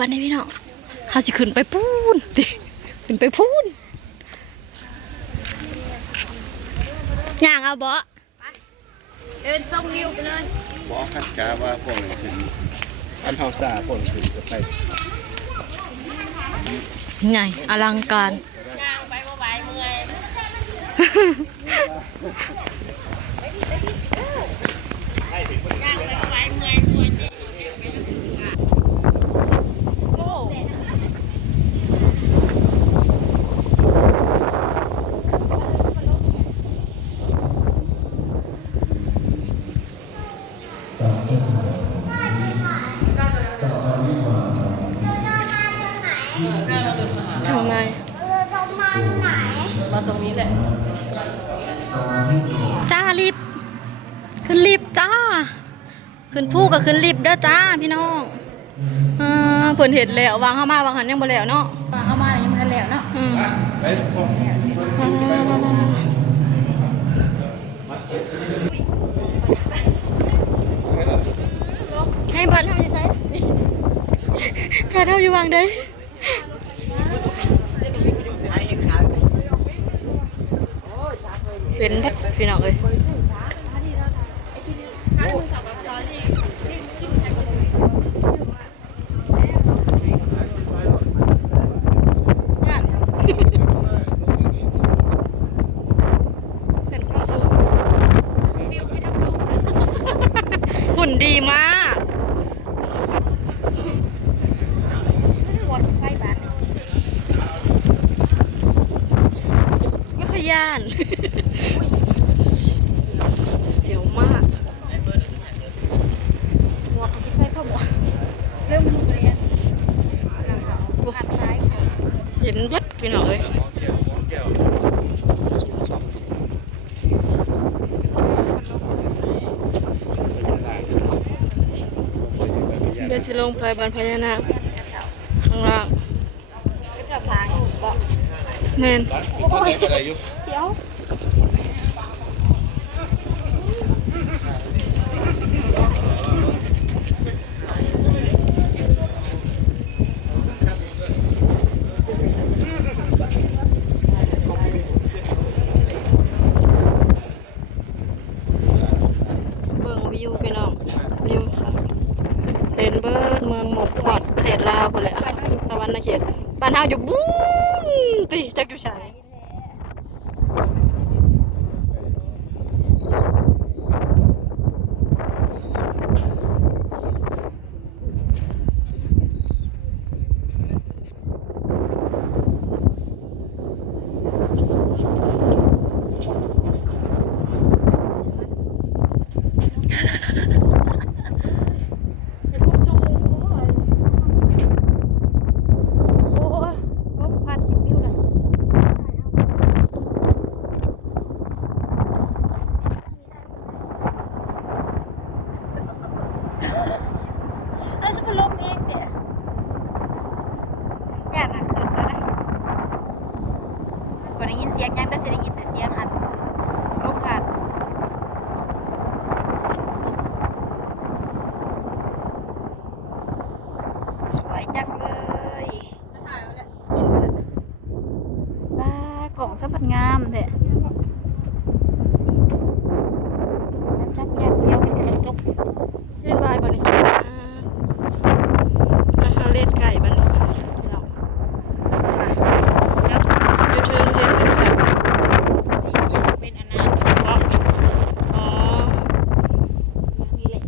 บันนี้พี่น้องเขาสิขึ้นไปพูนติขึ้นไปพูนย่างเอาบ่เดินส่งนิ้วไปเลยบอกคัดกาว่าพวกนี้ถึงอันเท่าซาพวกถึงจะไป ไงอลังการย่างไปบ่ไหวเมื่อยย่างไปบ่ไหวเมื่อยปวดนี่โอ้ทำไมมาตรงนี้แหละจ้าลิฟต์ขึ้นลิฟต์จ้าขึ้นผู้กับขึ้นลิฟต์เด้อจ้าพี่น้องเพิ่นเห็นแล้ววางเข้ามาวางหันยังบ่แล้วเนาะวางเข้ามายังไม่ทันแล้วเนาะให้บัตรเท่าจะใช้บัตรเท่าอยู่วางได้เป็นพัดพี่น้องเอ้ยให้มึงกลับมาตอนนี้ที่มึงใช้กระบอกเป็นความสุขหุ่นดีมากไม่ค่อยย่านเดี๋ยวมากหมวกจะค่อยเข้าหมวกเริ่มถูกเรียนหัดซ้ายเห็นวัดพี่น้องเลยเดี๋ยวจะลงไปบานพญานาคข้างล่างจะสางบอกแมนเสียวเบิ่งวิวพี่น้องวิวเป็นเบิร์ดเมืองหมกขอดประเทศลาวคนแหละสวรรค์เขตบ้านเฮาอยู่บุ้นตีจักอยู่ไสได้ยินเสียงยังได้ได้ยินแต่เสียงอันลมพัดสวยจังเลยบ้ากล่องสัมผัสงามเถอะจับยันเสียวมันจะตกเล่นลายบ่นี่เขาเล่นไก่บ่นี่อยู่เทิงเล่นเป็นไก่สีเป็นอนาคตอ๋อนี่แหละ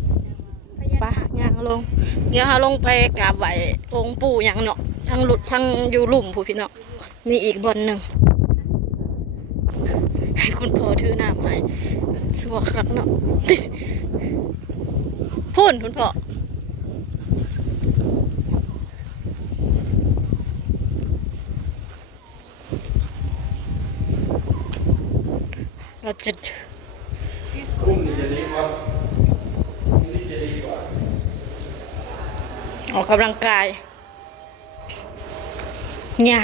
ไปย่างลงเดี๋ยวเราลงไปกราบไหว้องค์ปู่อย่างเนาะทั้งหลุดทั้งอยู่หลุมผู้พี่เนาะมีอีกบนหนึ่งให้คุณพ่อถือน้ำให้สวคักเนาะพูนคุณพ่อเราจะออกกำลังกายเนี่ย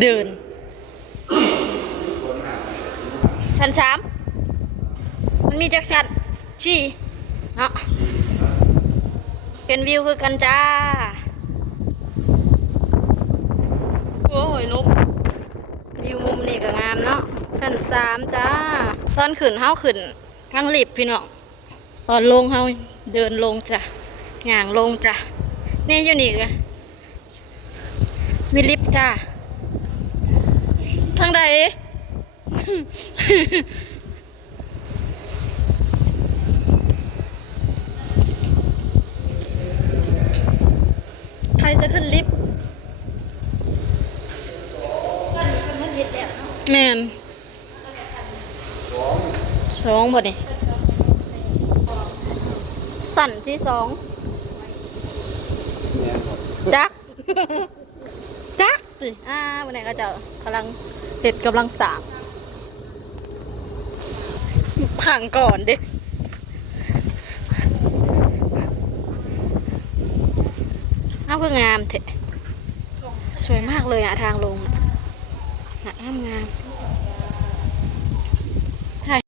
เดินชั้น3มันมีจักสันชี้เนาะ เห็นวิวคือกันจ้าโอ้ยลมวิวมุมนี่ก็งามเนาะชั้น3จ้าตอนขึ้นเฮาขึ้นทางลิฟต์พี่น้องตอนลงเฮาเดินลงจ้ะย่างลงจ้ะนี่อยู่นี่ก็มีลิฟต์จ้าทางใด ใครจะขึ้นลิฟต์แมน2บ่นี่สั่นที่2จัก จักสิวันไหนก็จะกำลังเด็ดกำลังสางผังก่อนดิน่าเพื่องามเถอะสวยมากเลยอะทางลงน่ะงาม